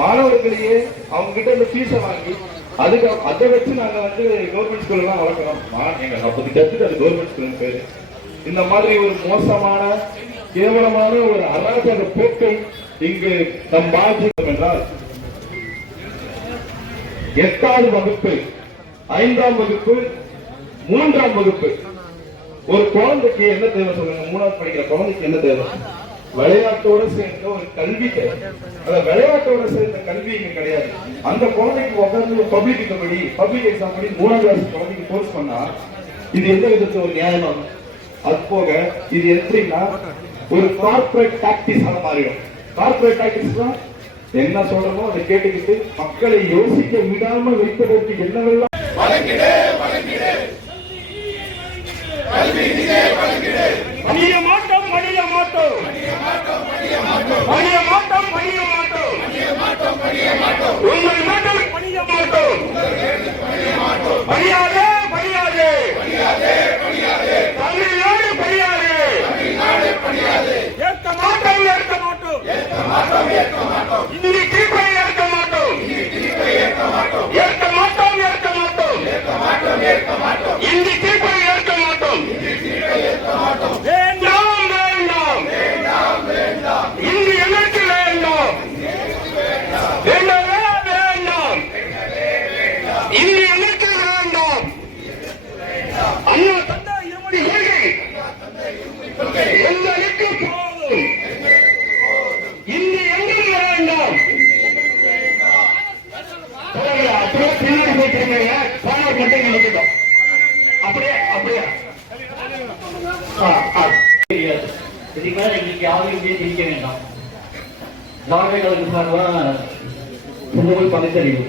மாணவர்களையே அவங்க கிட்ட இந்த ஃபீஸை வாங்கி அதுக்கு அதை வச்சு நாங்க வந்து கவர்மெண்ட் ஸ்கூல் எல்லாம் வளர்க்கிறோம். எங்க 40 டெஸ்ட் அது கவர்மெண்ட் ஸ்கூல் பேரு. இந்த மாதிரி ஒரு மோசமான கேவலமான ஒரு அராஜக போக்கை இங்கு நம் பாதிக்கும் என்றால் 8ஆம் வகுப்பு 5ஆம் வகுப்பு 3ஆம் வகுப்பு ஒரு குழந்தைக்கு என்ன தேவை சொல்லுங்க? 3வது படிக்கிற குழந்தைக்கு என்ன தேவை? விளையாட்டோட சேர்ந்த ஒரு கல்வி தேவை. விளையாட்டோட சேர்ந்த கல்வி இங்க கிடையாது. அந்த குழந்தைக்கு உட்கார்ந்து பப்ளிக் எக்ஸாம் படி 3ஆம் கிளாஸ் குழந்தைக்கு கோர்ஸ் பண்ணா இது எந்த விதத்துல ஒரு நியாயமா? அது போக இது எப்படின்னா ஒரு கார்பரேட் டாக்டிஸ் மாறிடும். கார்பரேட் டாக்டிஸ் தான் என்ன சொல்றமோ அதை கேட்டுக்கிட்டு மக்களை யோசிக்க விடாம வைப்பதற்கு என்னவெல்லாம் உங்கள் மக்கள் பணிய மாட்டோம். பணியாதே பணியாதே தமிழ்நாடு பணியாதே. ஏற்க மாட்டோம் ஏற்க மாட்டோம் இந்தி தீர்ப்பை ஏற்க மாட்டோம். ஏற்க மாட்டோம் ஏற்க மாட்டோம் இந்தி தீர்ப்பை ஏற்க மாட்டோம். வேண்டாம் வேண்டாம் இந்தி எதற்கு வேண்டாம்? வேண்டவே வேண்டாம் இந்தி எதற்கு வேண்டாம்? அண்ணா தந்தை இருமொழி கொள்கை எங்களுக்கு போதும். இந்தி எங்களுக்கு வேண்டாம். அப்படியே பின்னாடி போயிட்டு பாடல் மட்டும் நினைக்கிட்டோம். அப்படியே இதுக்கு மேல எங்களுக்கு யாரையும் ஜெயிக்க வேண்டாம். நாகை கலந்து சார்பா பகுத்தறிவு